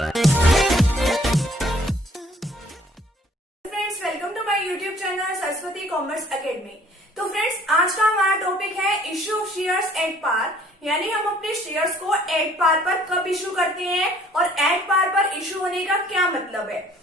Friends, welcome to my YouTube channel Saraswati commerce academy. तो friends, आज का हमारा टॉपिक है issue of shares at par, यानी हम अपने शेयर्स को एट पार पर कब इश्यू करते हैं और एट पार पर इश्यू होने का क्या मतलब है।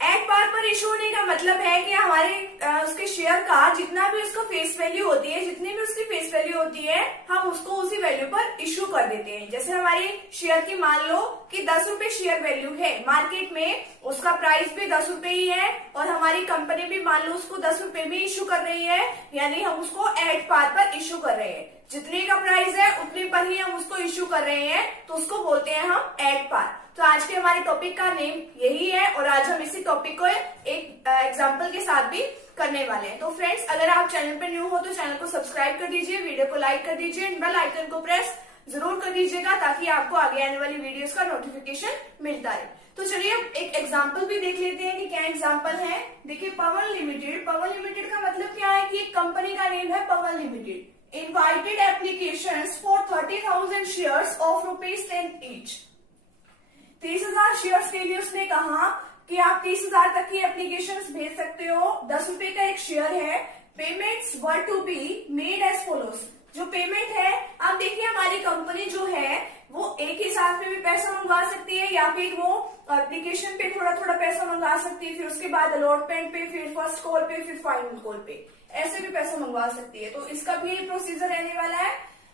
एट पार पर इश्यू होने का मतलब है कि हमारे उसके शेयर का जितना भी उसका फेस वैल्यू होती है, जितनी भी उसकी फेस वैल्यू होती है, हम उसको उसी वैल्यू पर इश्यू कर देते हैं। जैसे हमारी शेयर की मान लो कि 10 रुपए शेयर वैल्यू है मार्केट में, उसका प्राइस भी 10 रुपए ही है और हमारी कंपनी भी मान लो उसको 10 रुपए में इश्यू कर रही है, यानी हम उसको एट पार पर इश्यू कर रहे हैं। जितने का प्राइस है उतने पर ही हम उसको इश्यू कर रहे हैं, तो उसको बोलते हैं हम एट पार। तो आज के हमारे टॉपिक का नेम यही है और आज हम इसी टॉपिक को एक एग्जांपल के साथ भी करने वाले हैं। तो फ्रेंड्स, अगर आप चैनल पर न्यू हो तो चैनल को सब्सक्राइब कर दीजिए, वीडियो को लाइक कर दीजिए, बेल आइकन को प्रेस जरूर कर दीजिएगा ताकि आपको आगे आने वाली वीडियोस का नोटिफिकेशन मिलता रहे। तो चलिए अब एक एग्जांपल भी देख लेते हैं कि क्या एग्जांपल है। देखिए, पवन लिमिटेड। पवन लिमिटेड का मतलब क्या है कि एक कंपनी का नेम है Pawan limited. Invited applications for 30,000 shares of ₹10 each। 30,000 shares के लिए उसने कहा कि आप 30,000 तक की एप्लीकेशंस भेज सकते हो। 10 रुपए का एक शेयर है। Payments were to be made as follows. जो पेमेंट है, आप देखिए हमारी कंपनी जो है वो एक ही साथ में भी पैसा मंगवा सकती है या फिर वो एप्लीकेशन पे थोड़ा थोड़ा पैसा मंगवा सकती है, फिर उसके बाद अलॉटमेंट पे, फिर फर्स्ट कॉल पे, फिर फाइनल कॉल पे, ऐसे भी पैसा मंगवा सकती है। तो इसका भी प्रोसीजर रहने वाला है।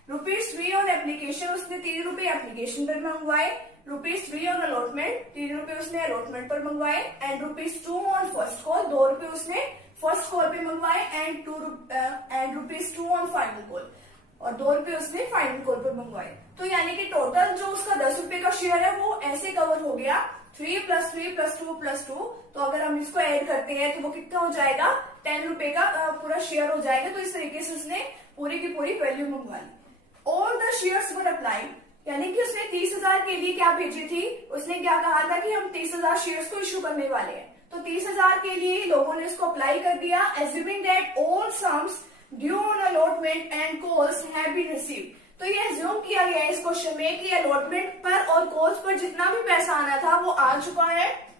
₹3 ऑन एप्लीकेशन, उसने 3 रुपए एप्लीकेशन पर मंगवाए। ₹3 ऑन अलॉटमेंट, 3 रुपए उसने अलॉटमेंट पर मंगवाए। एंड ₹2 ऑन फर्स्ट कॉल, 2 रुपए उसने फर्स्ट कॉल पे मंगवाए। एंड ₹2 ऑन फाइनल कॉल, और 2 रुपए उसने फाइनल कॉल पर मंगवाए। तो यानी कि टोटल जो उसका 10 रुपए का शेयर है वो ऐसे कवर हो गया 3 + 3 + 2 + 2। तो अगर हम इसको ऐड करते हैं तो वो कितना हो जाएगा, 10 रुपए का पूरा शेयर हो जाएगा। तो इस तरीके से उसने पूरी की पूरी वैल्यू मंगवा ली। All the shares were applied, यानी कि उसने 30,000 के लिए क्या भेजी थी, उसने क्या कहा था कि हम 30,000 शेयर्स को इश्यू करने वाले हैं। तो 30,000 के लिए लोगों ने उसको अप्लाई कर दिया। Assuming that all sums due on allotment and calls have been received. तो ये एज्यूम किया गया इस क्वेश्चन में कि अलॉटमेंट पर और कॉल्स पर जितना भी पैसा आना था वो आ चुका है।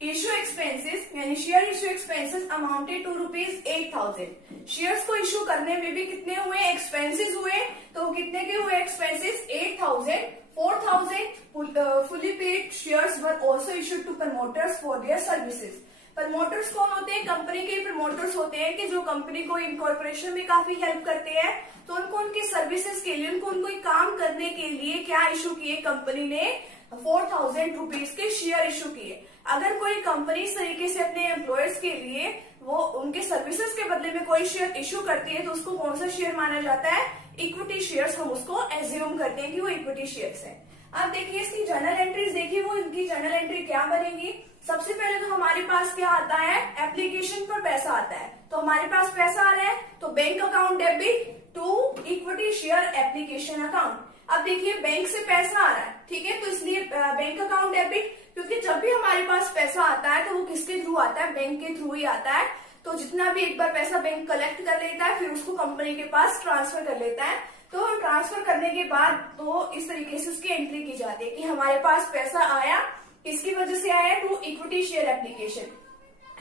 इश्यू एक्सपेंसेस, यानी share issue expenses amounted to ₹8,000। Shares को इश्यू करने में भी कितने हुए एक्सपेंसेस हुए, तो कितने के हुए expenses, 8,000। 4,000 fully paid shares were also issued to promoters for their services। Promoters कौन होते हैं, कंपनी के प्रमोटर्स होते हैं कि जो कंपनी को इनकॉर्पोरेशन में काफी हेल्प करते हैं। तो उनको उनकी सर्विसेज के लिए, उनको काम करने के लिए क्या इशू किए, कंपनी ने 4,000 रुपीज के शेयर इशू किए। अगर कोई कंपनी इस तरीके से अपने एम्प्लॉयर्स के लिए वो उनके सर्विसेज के बदले में कोई शेयर इशू करती है तो उसको कौन सा शेयर माना जाता है, इक्विटी शेयर्स। हम उसको एज्यूम करते हैं कि वो इक्विटी शेयर्स है। अब देखिए इसकी जर्नल एंट्रीज, देखिए वो इनकी जर्नल एंट्री क्या बनेगी। सबसे पहले तो हमारे पास क्या आता है, एप्लीकेशन पर पैसा आता है। तो हमारे पास पैसा आ रहा है तो bank account debit to equity share application account. अब देखिए बैंक से पैसा आ रहा है, ठीक है, तो इसलिए बैंक अकाउंट डेबिट, क्योंकि जब भी हमारे पास पैसा आता है तो वो किसके थ्रू आता है, बैंक के थ्रू ही आता है। तो जितना भी एक बार पैसा बैंक कलेक्ट कर लेता है फिर उसको कंपनी के पास ट्रांसफर कर लेता है। तो ट्रांसफर करने के बाद तो इस तरीके से उसकी एंट्री की जाती है कि हमारे पास पैसा आया, किसकी वजह से आया, टू इक्विटी शेयर एप्लीकेशन।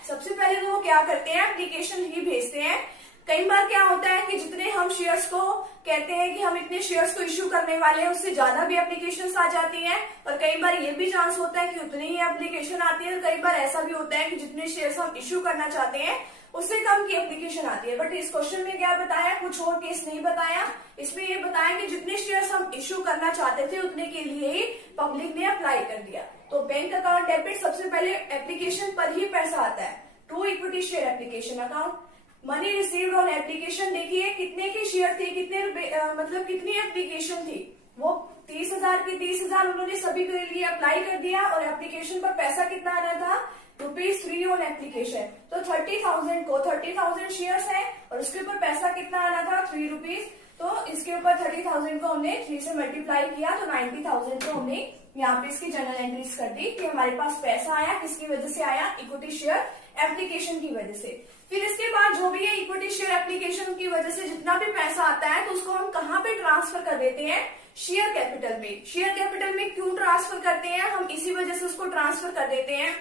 सबसे पहले तो वो क्या करते हैं, एप्लीकेशन ही भेजते हैं। कई बार क्या होता है कि जितने हम शेयर्स को कहते हैं कि हम इतने शेयर्स को इश्यू करने वाले हैं उससे ज्यादा भी एप्लीकेशंस आ जाती हैं, और कई बार ये भी चांस होता है कि उतनी ही एप्लीकेशन आती है। कई बार ऐसा भी होता है कि जितने शेयर्स हम इश्यू करना चाहते हैं उससे कम की एप्लीकेशन आती है। बट इस क्वेश्चन में क्या बताया, कुछ और केस नहीं बताया। इसमें ये बताया कि जितने शेयर्स हम इश्यू करना चाहते थे उतने के लिए ही पब्लिक ने अप्लाई कर दिया। तो बैंक अकाउंट डेबिट, सबसे पहले एप्लीकेशन पर ही पैसा आता है, to equity share application account. Money received on application, देखिए कितने की शेयर थी, कितने मतलब कितनी एप्लीकेशन थी, वो 30,000 की 30,000 उन्होंने सभी के लिए अप्लाई कर दिया। और एप्लीकेशन पर पैसा कितना आना था, ₹3 ऑन एप्लीकेशन। तो 30,000 को 30,000 शेयर्स है और उसके ऊपर पैसा कितना आना था, ₹3। तो इसके ऊपर 30,000 को हमने 3 से मल्टीप्लाई किया तो 90,000 को हमने यहाँ पे इसकी जनरल एंट्रीज कर दी कि हमारे पास पैसा आया, किसकी वजह से आया, इक्विटी शेयर एप्लीकेशन की वजह से। फिर इसके बाद जो भी है इक्विटी शेयर एप्लीकेशन की वजह से जितना भी पैसा आता है तो उसको हम कहाँ पे ट्रांसफर कर देते हैं, शेयर कैपिटल में। शेयर कैपिटल में क्यों ट्रांसफर करते हैं, हम वजह से उसको ट्रांसफर कर देते हैं,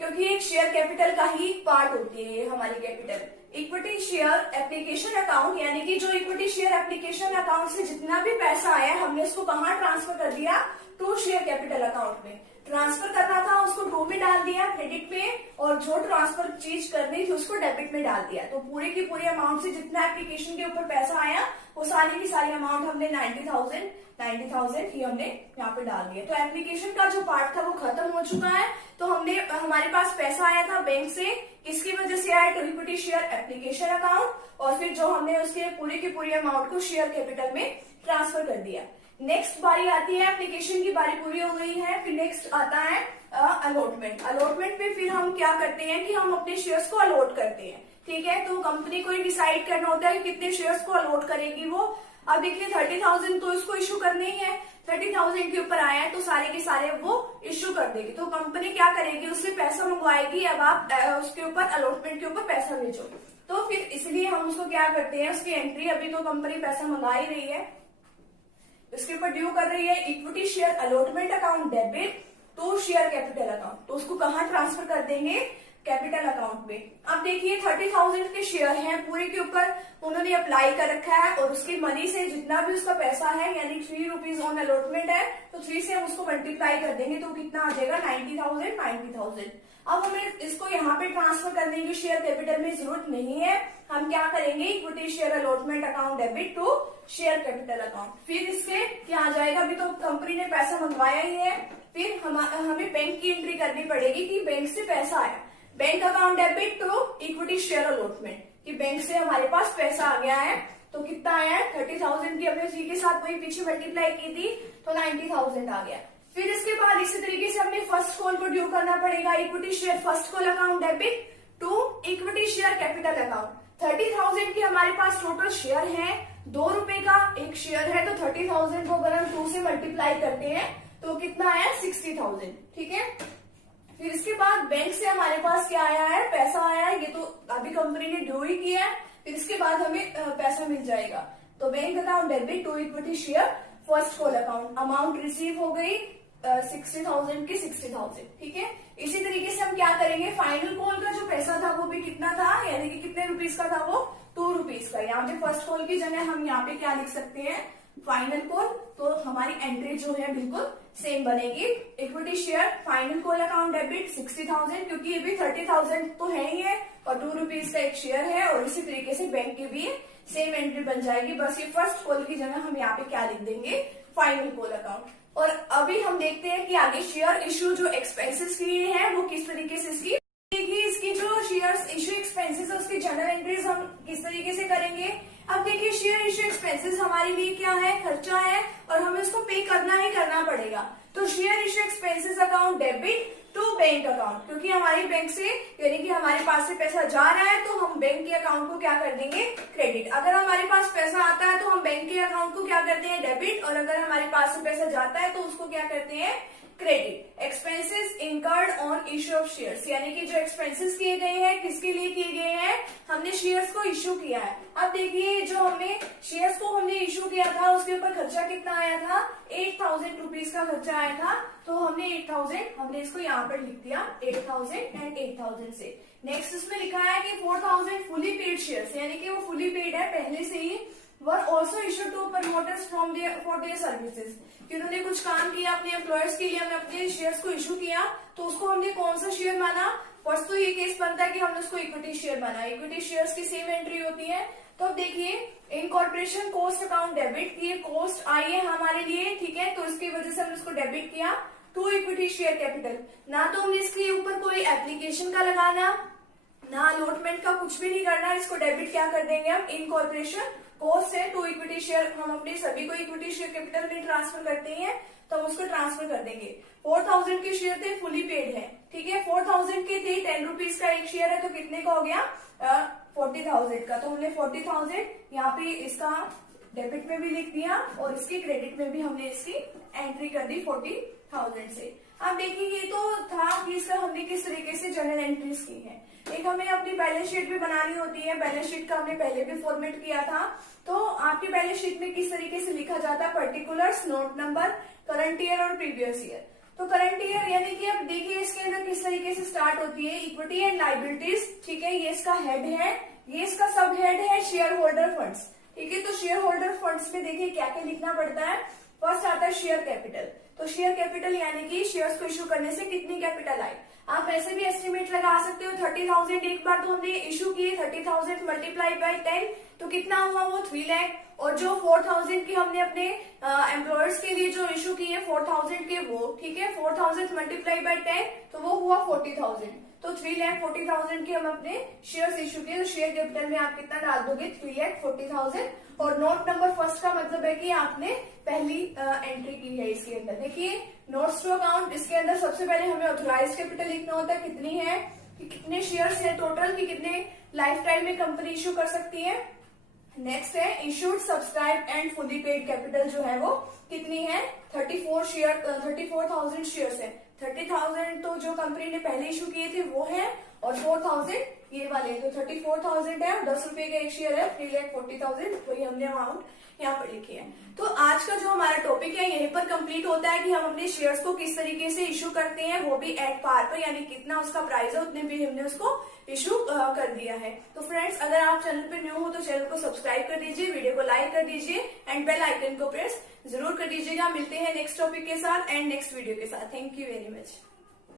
क्योंकि एक शेयर कैपिटल का ही पार्ट होती है हमारी capital. Equity share application account, यानी कि जो इक्विटी शेयर एप्लीकेशन अकाउंट से जितना भी पैसा आया हमने उसको कहाँ ट्रांसफर कर दिया, टू शेयर कैपिटल अकाउंट में। ट्रांसफर करना था उसको टू में डाल दिया क्रेडिट पे, और जो ट्रांसफर चीज करनी थी उसको डेबिट में डाल दिया। तो पूरी की पूरी अमाउंट से जितना एप्लीकेशन के ऊपर पैसा आया वो सारी की सारी अमाउंट हमने 90,000 ही हमने यहाँ पे डाल दिया। तो एप्लीकेशन का जो पार्ट था वो खत्म हो चुका है। तो हमारे पास पैसा आया था बैंक से, किसकी वजह से आया, to equity share application account, और फिर जो हमने उसके पूरी की पूरी अमाउंट को शेयर कैपिटल में ट्रांसफर कर दिया। नेक्स्ट बारी आती है, एप्लीकेशन की बारी पूरी हो गई है, फिर नेक्स्ट आता है अलॉटमेंट। अलॉटमेंट में फिर हम क्या करते हैं कि हम अपने शेयर्स को अलॉट करते हैं। ठीक है, तो कंपनी को ही डिसाइड करना होता है कि कितने शेयर्स को अलॉट करेगी वो। अब देखिए 30,000 तो इसको इशू करने ही है, 30,000 के ऊपर आया है तो सारे के सारे वो इशू कर देगी। तो कंपनी क्या करेगी, उससे पैसा मंगवाएगी, अब आप उसके ऊपर अलॉटमेंट के ऊपर पैसा भेजो। तो फिर इसलिए हम उसको क्या करते हैं, उसकी एंट्री, अभी तो कंपनी पैसा मंगा ही रही है, इसके ऊपर ड्यू कर रही है equity share allotment account debit to share capital account. तो उसको कहाँ ट्रांसफर कर देंगे, कैपिटल अकाउंट में। अब देखिए 30,000 के शेयर हैं, पूरे के ऊपर उन्होंने अप्लाई कर रखा है, और उसकी मनी से जितना भी उसका पैसा है, यानी 3 रुपीज ऑन अलॉटमेंट है, तो 3 से हम उसको मल्टीप्लाई कर देंगे तो कितना आ जाएगा, 90,000। अब हमें इसको यहाँ पे ट्रांसफर करने की शेयर कैपिटल में जरूरत नहीं है। हम क्या करेंगे, equity share allotment account debit to share capital account. फिर इससे क्या आ जाएगा, अभी तो कंपनी ने पैसा मंगवाया ही है, फिर हमें बैंक की एंट्री करनी पड़ेगी कि बैंक से पैसा आया, bank account debit to equity share allotment, कि बैंक से हमारे पास पैसा आ गया है। तो कितना आया है, 30,000 की हमने जी के साथ वही पीछे मल्टीप्लाई की थी तो 90,000 आ गया। फिर इसके बाद इसी तरीके से हमने फर्स्ट कॉल को ड्यू करना पड़ेगा, equity share first call account debit to equity share capital account. 30,000 की हमारे पास टोटल शेयर है, 2 रुपए का एक शेयर है, तो 30,000 को अगर हम 2 से मल्टीप्लाई करते हैं तो कितना आया, 60,000। ठीक है, फिर इसके बाद बैंक से हमारे पास क्या आया है, पैसा आया है, ये तो अभी कंपनी ने ड्यू ही किया है, फिर इसके बाद हमें पैसा मिल जाएगा। तो bank account debit to equity share first call account, amount receive हो गई 60,000 की 60,000। ठीक है, इसी तरीके से हम क्या करेंगे, फाइनल कॉल का जो पैसा था वो भी कितना था, यानी कि कितने रुपीज का था वो, 2 रुपीज का। यहाँ पे फर्स्ट कॉल की जगह हम यहाँ पे क्या लिख सकते हैं, फाइनल कॉल। तो हमारी एंट्री जो है बिल्कुल सेम बनेगी, equity share final call account debit 60,000, क्योंकि ये भी 30,000 तो है ही है, और 2 रुपीज का एक शेयर है, और इसी तरीके से बैंक की भी सेम एंट्री बन जाएगी। बस ये फर्स्ट कॉल की जगह हम यहाँ पे क्या लिख देंगे, फाइनल कॉल अकाउंट। और अभी हम देखते हैं कि आगे शेयर इश्यू जो एक्सपेंसेस किए हैं वो किस तरीके से, इसकी देखिए इसकी जो शेयर इश्यू एक्सपेंसेस है उसकी जनरल एंट्रीज हम किस तरीके से करेंगे। अब देखिए शेयर इश्यू एक्सपेंसेस हमारे लिए क्या है, खर्चा है, और हमें उसको पे करना ही करना पड़ेगा। तो share issue expenses account debit to bank account, क्योंकि हमारी बैंक से यानी कि हमारे पास से पैसा जा रहा है तो हम बैंक के अकाउंट को क्या कर देंगे, क्रेडिट। अगर हमारे पास पैसा आता है तो हम बैंक के अकाउंट को क्या करते हैं, डेबिट, और अगर हमारे पास से पैसा जाता है तो उसको क्या करते हैं, credit. Expenses incurred on issue of shares, यानी कि जो एक्सपेंसेस किए गए हैं किसके लिए किए गए हैं, हमने शेयर्स को इश्यू किया है। अब देखिए जो हमने शेयर्स को हमने इश्यू किया था उसके ऊपर खर्चा कितना आया था, 8,000 रुपीज का खर्चा आया था। तो हमने 8,000 हमने इसको यहाँ पर लिख दिया, 8,000 एंड 8,000 से। नेक्स्ट इसमें लिखा है कि 4,000 फुली पेड शेयर्स, यानी कि वो फुली पेड है पहले से ही, we also issue to promoters for their services, कि उन्होंने कुछ काम किया अपने एम्प्लॉयर्स के लिए, हमने अपने शेयर्स को इशू किया, तो उसको हमने कौन सा शेयर माना, फर्स्ट तो ये केस बनता है कि हमने उसको इक्विटी शेयर माना। इक्विटी शेयर्स की सेम एंट्री होती है। तो अब देखिए इनकॉर्पोरेशन कॉस्ट अकाउंट डेबिट, की कॉस्ट आई है हमारे लिए, ठीक है, तो इसकी वजह से हमने उसको डेबिट किया टू इक्विटी शेयर कैपिटल। ना तो हमने इसके ऊपर कोई एप्लीकेशन का लगाना, ना अलॉटमेंट का, कुछ भी नहीं करना, इसको डेबिट क्या कर देंगे हम, इनकॉर्पोरेशन कॉस्ट है टू इक्विटी शेयर, हम अपने सभी को इक्विटी शेयर कैपिटल में ट्रांसफर करते हैं तो हम उसको ट्रांसफर कर देंगे। 4,000 के शेयर थे फुली पेड है, ठीक है, 4,000 के थे, 10 रुपीज का एक शेयर है, तो कितने का हो गया, 40,000 का। तो हमने 40,000 यहाँ पे इसका डेबिट में भी लिख दिया और इसके क्रेडिट में भी हमने इसकी एंट्री कर दी 40,000 से। अब देखिए ये तो था कि इसका हमने किस तरीके से जनरल एंट्रीज की है। एक हमें अपनी बैलेंस शीट भी बनानी होती है, बैलेंस शीट का हमने पहले भी फॉर्मेट किया था। तो आपकी बैलेंस शीट में किस तरीके से लिखा जाता है, particulars, note number, current year और प्रीवियस ईयर। तो करंट ईयर यानी कि अब देखिए इसके अंदर किस तरीके से स्टार्ट होती है, इक्विटी एंड लाइबिलिटीज, ठीक है, ये इसका हेड है, ये इसका सब हेड है शेयर होल्डर फंड्स, ठीक है। तो शेयर होल्डर फंड्स में देखिए क्या क्या लिखना पड़ता है। फर्स्ट आता है शेयर कैपिटल, तो शेयर कैपिटल यानी कि शेयर्स को इशू करने से कितनी कैपिटल आई। आप ऐसे भी एस्टिमेट लगा सकते हो, 30,000 एक बार तो हमने इशू किए, 30,000 मल्टीप्लाई बाई 10 तो कितना हुआ वो 3 लाख, और जो 4,000 की हमने अपने एम्प्लॉयर्स के लिए जो इशू किए 4,000 के वो, ठीक है, 4,000 मल्टीप्लाई बाई 10 तो वो हुआ 40,000, तो 3,40,000 के हम अपने शेयर्स इशू किए। तो शेयर कैपिटल में आप कितना डाल दोगे, 3,40,000, और नोट नंबर फर्स्ट का मतलब है कि आपने पहली एंट्री की है इसके अंदर। देखिए नोट्स टू अकाउंट, इसके अंदर सबसे पहले हमें ऑथराइज कैपिटल लिखना होता है, कितनी है, कि कितने शेयर्स है टोटल, कि कितने लाइफ टाइम में कंपनी इशू कर सकती है। नेक्स्ट है issued subscribe and fully paid capital, जो है वो कितनी है, 34,000 शेयर्स है। 30,000 तो जो कंपनी ने पहले इशू किए थे वो है, और 4,000 ये वाले, तो 34,000 है, और 10 रुपए का एक शेयर है, 3,40,000, वही हमने अमाउंट यहाँ पर लिखी है। तो आज का जो हमारा टॉपिक है यहीं पर कंप्लीट होता है कि हम अपने शेयर्स को किस तरीके से इशू करते हैं, वो भी एट पार पर, यानी कितना उसका प्राइस है उतने भी हमने उसको इशू कर दिया है। तो फ्रेंड्स अगर आप चैनल पर न्यू हो तो चैनल को सब्सक्राइब कर दीजिए, वीडियो को लाइक कर दीजिए एंड बेल आइकन को प्रेस जरूर कर दीजिएगा। मिलते हैं नेक्स्ट टॉपिक के साथ एंड नेक्स्ट वीडियो के साथ। Thank you very much.